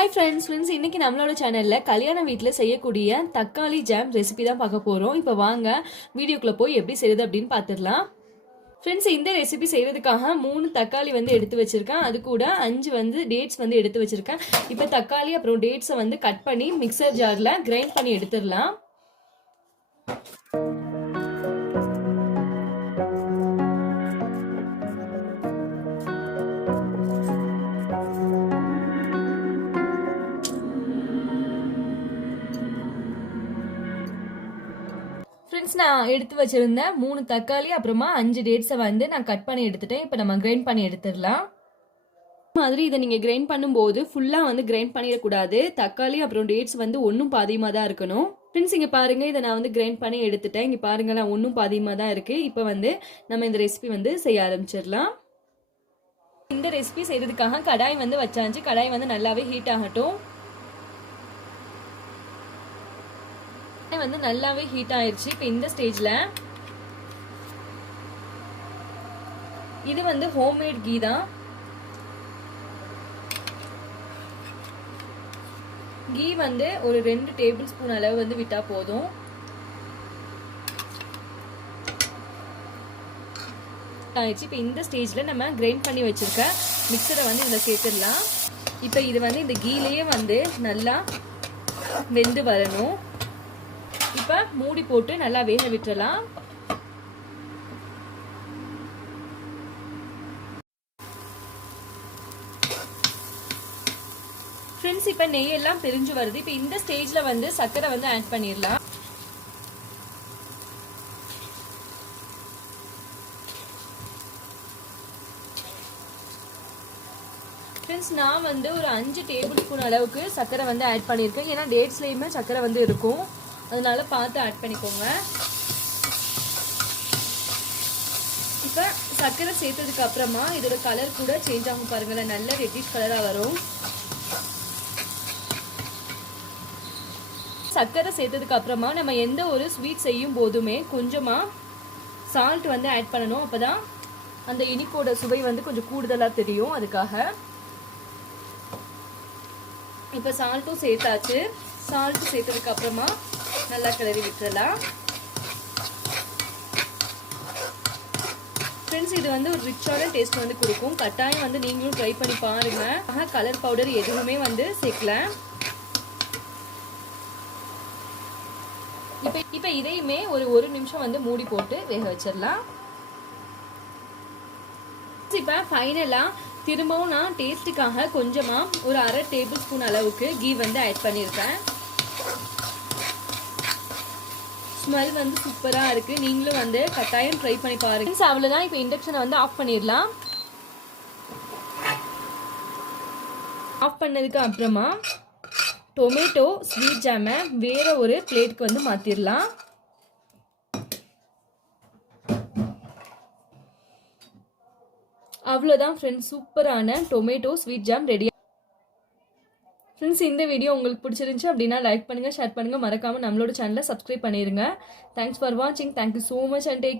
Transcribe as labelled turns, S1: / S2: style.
S1: Hi friends friends இன்னைக்கு நம்மளோட சேனலில் கல்யாண வீட்டில் செய்யக்கூடிய தக்காளி ஜாம் ரெசிபி தான் பார்க்க போகிறோம் இப்போ வாங்க வீடியோக்குள்ளே போய் எப்படி செய்யுது அப்படின்னு பார்த்துடலாம் ஃப்ரெண்ட்ஸ் இந்த ரெசிபி செய்கிறதுக்காக மூணு தக்காளி வந்து எடுத்து வச்சுருக்கேன். அது கூட அஞ்சு வந்து டேட்ஸ் வந்து எடுத்து வச்சுருக்கேன். இப்போ தக்காளி அப்புறம் டேட்ஸை வந்து கட் பண்ணி மிக்சர் ஜாரில் கிரைண்ட் பண்ணி எடுத்துடலாம். ஃப்ரெண்ட்ஸ் நான் எடுத்து வச்சுருந்தேன். மூணு தக்காளி அப்புறமா அஞ்சு டேட்ஸை வந்து நான் கட் பண்ணி எடுத்துட்டேன். இப்போ நம்ம கிரைண்ட் பண்ணி எடுத்துடலாம். மாதிரி இதை நீங்கள் கிரைண்ட் பண்ணும்போது ஃபுல்லாக வந்து கிரைண்ட் பண்ணிடக்கூடாது. தக்காளி அப்புறம் டேட்ஸ் வந்து ஒன்றும் பாதியமாக தான் இருக்கணும். ஃப்ரெண்ட்ஸ் இங்கே பாருங்க இதை நான் வந்து கிரைண்ட் பண்ணி எடுத்துட்டேன். இங்கே பாருங்களேன் ஒன்றும் பாதியமாக தான் இருக்குது இப்போ வந்து நம்ம இந்த ரெசிபி வந்து செய்ய ஆரம்பிச்சிடலாம். இந்த ரெசிபி செய்யறதுக்காக கடாய் வந்து வச்சாச்சு. கடாய் வந்து நல்லாவே ஹீட் ஆகட்டும். வந்து நல்லாவே ஹீட் ஆயிடுச்சு இப்போ இந்த ஸ்டேஜில் இது வந்து ஹோம்மேட் கீ தான். கீ வந்து ஒரு ரெண்டு டேபிள் ஸ்பூன் அளவு வந்து விட்டால் போதும். ஆயிடுச்சு. இப்போ இந்த ஸ்டேஜில் நம்ம கிரைண்ட் பண்ணி வச்சுருக்க மிக்சரை வந்து இதில் சேர்த்துடலாம். இப்போ இது வந்து இந்த கீலேயே வந்து நல்லா வெந்து வரணும். இப்போ மூடி போட்டு நல்லா வேக விட்டுறலாம். ஃப்ரெண்ட்ஸ் இப்போ நெய் எல்லாம் பிரிஞ்சு வருது. இப்போ இந்த ஸ்டேஜில் வந்து சர்க்கரை வந்து ஆட் பண்ணிடலாம் ஃப்ரெண்ட்ஸ் நான் வந்து ஒரு அஞ்சு டேபிள் ஸ்பூன் அளவுக்கு சர்க்கரை வந்து ஆட் பண்ணியிருக்கேன் ஏன்னா டேட்ஸ்லேயுமே சர்க்கரை வந்து இருக்கும். அதனால பார்த்து ஆட் பண்ணிக்கோங்க. இப்போ சர்க்கரை சேர்த்ததுக்கு அப்புறமா இதோட கலர் கூட சேஞ்ச் ஆகும் பாருங்களேன். நல்ல ரெட்டிஷ் கலராக வரும். சர்க்கரை சேர்த்ததுக்கு அப்புறமா நம்ம எந்த ஒரு ஸ்வீட் செய்யும் போதுமே கொஞ்சமாக சால்ட் வந்து ஆட் பண்ணணும். அப்போதான் அந்த இனிப்போட சுவை வந்து கொஞ்சம் கூடுதலாக தெரியும் அதுக்காக. இப்போ சால்ட்டும் சேர்த்தாச்சு. சால்ட் சேர்த்ததுக்கு அப்புறமா நல்லா கிளறி விட்டுடலாம். ஃப்ரெண்ட்ஸ் இது வந்து ஒரு ரிச்சான டேஸ்ட் வந்து கொடுக்கும். கட்டாயம் வந்து நீங்களும் ட்ரை பண்ணி பாருங்க. ஆனால் கலர் பவுடர் எதுவுமே வந்து சேர்க்கல. இப்போ இப்போ இதையுமே ஒரு ஒரு நிமிஷம் வந்து மூடி போட்டு வேக வச்சிடலாம். இப்போ ஃபைனலாக திரும்பவும் நான் டேஸ்ட்டுக்காக கொஞ்சமாக ஒரு அரை டேபிள் ஸ்பூன் அளவுக்கு கீ வந்து ஆட் பண்ணியிருக்கேன். ஸ்மெல் வந்து சூப்பராக இருக்குது நீங்களும் வந்து கட்டாயம் ட்ரை பண்ணி பாருங்க. அவ்வளோதான் இப்போ இண்டக்ஷனை வந்து ஆஃப் பண்ணிடலாம். ஆஃப் பண்ணதுக்கு அப்புறமா டொமேட்டோ ஸ்வீட் ஜாமை வேறு ஒரு பிளேட்டுக்கு வந்து மாற்றிடலாம் அவ்வளோதான் ஃப்ரெண்ட்ஸ் சூப்பரான tomato sweet jam ready friends இந்த வீடியோ உங்களுக்கு பிடிச்சிருந்துச்சு அப்படின்னா லைக் பண்ணுங்கள் ஷேர் பண்ணுங்கள் மறக்காமல் நம்மளோட சேனலை சப்ஸ்கிரைப் பண்ணிடுங்க தேங்க்ஸ் ஃபார் வாட்சிங் thank you so much and take